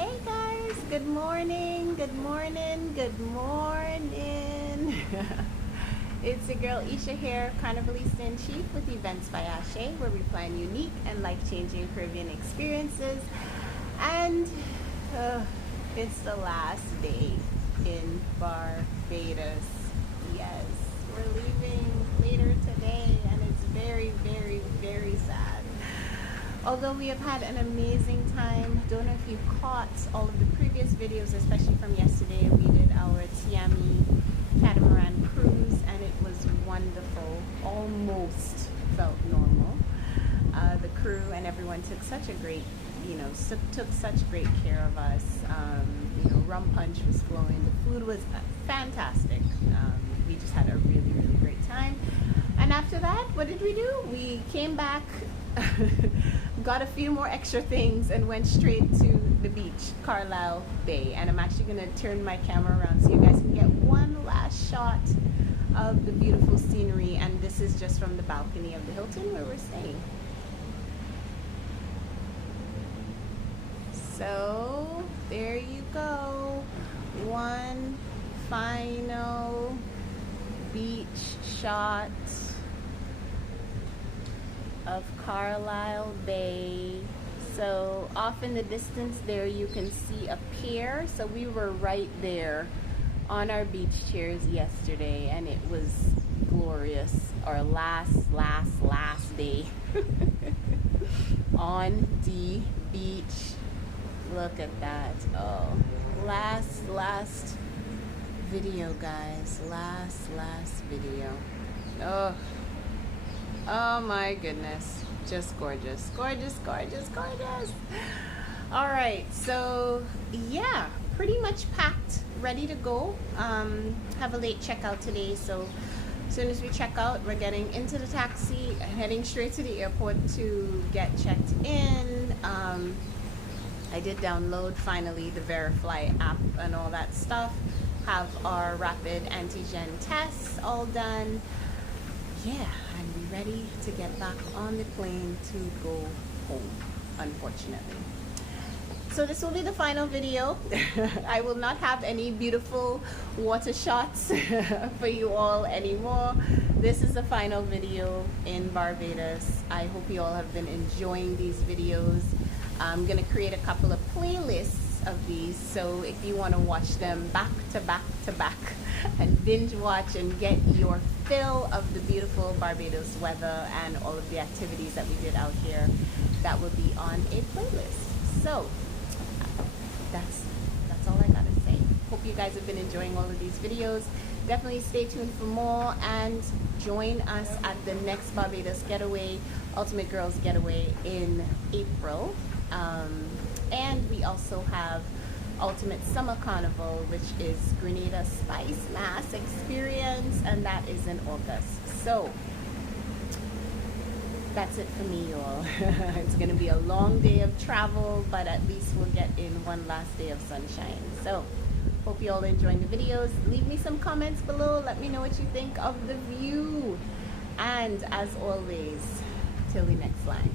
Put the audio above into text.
Hey guys, good morning, good morning, good morning. It's your girl Esha here, Carnivalista in Chief with Events by Ashe, where we plan unique and life-changing Caribbean experiences. And it's the last day in Barbados. Yes, we're leaving later today, and it's very, very, very sad. Although we have had an amazing time. Don't know if you caught all of the previous videos, especially from yesterday. We did our Tiami catamaran cruise and it was wonderful. Almost felt normal. The crew and everyone took such a great, took such great care of us. Rum punch was flowing. The food was fantastic. We just had a really, really great time. And after that, what did we do? We came back, got a few more extra things, and went straight to the beach, Carlisle Bay. And I'm actually going to turn my camera around so you guys can get one last shot of the beautiful scenery. And this is just from the balcony of the Hilton where we're staying. So there you go. One final beach shot of Carlisle Bay. So off in the distance there you can see a pier. So we were right there on our beach chairs yesterday and it was glorious. Our last day on the beach. Look at that. Oh, last video, guys. Last video. Oh my goodness, just gorgeous. All right, so yeah, pretty much packed, ready to go. Have a late checkout today, so as soon as we check out, we're getting into the taxi, heading straight to the airport to get checked in. I did download finally the Verifly app and all that stuff. Have our rapid antigen tests all done. Yeah, and we're ready to get back on the plane to go home, unfortunately. So this will be the final video. I will not have any beautiful water shots for you all anymore. This is the final video in Barbados. I hope you all have been enjoying these videos. I'm gonna create a couple of playlists of these, so if you want to watch them back to back and binge watch and get your fill of the beautiful Barbados weather and all of the activities that we did out here, that will be on a playlist. So that's all I gotta say. Hope you guys have been enjoying all of these videos. Definitely stay tuned for more and join us at the next Barbados getaway, Ultimate Girls Getaway, in April. And we also have Ultimate Summer Carnival, which is Grenada Spice Mass Experience, and that is in August. So that's it for me, y'all. It's gonna be a long day of travel, but at least we'll get in one last day of sunshine. So hope you all enjoying the videos. Leave me some comments below. Let me know what you think of the view. And as always, till the next line.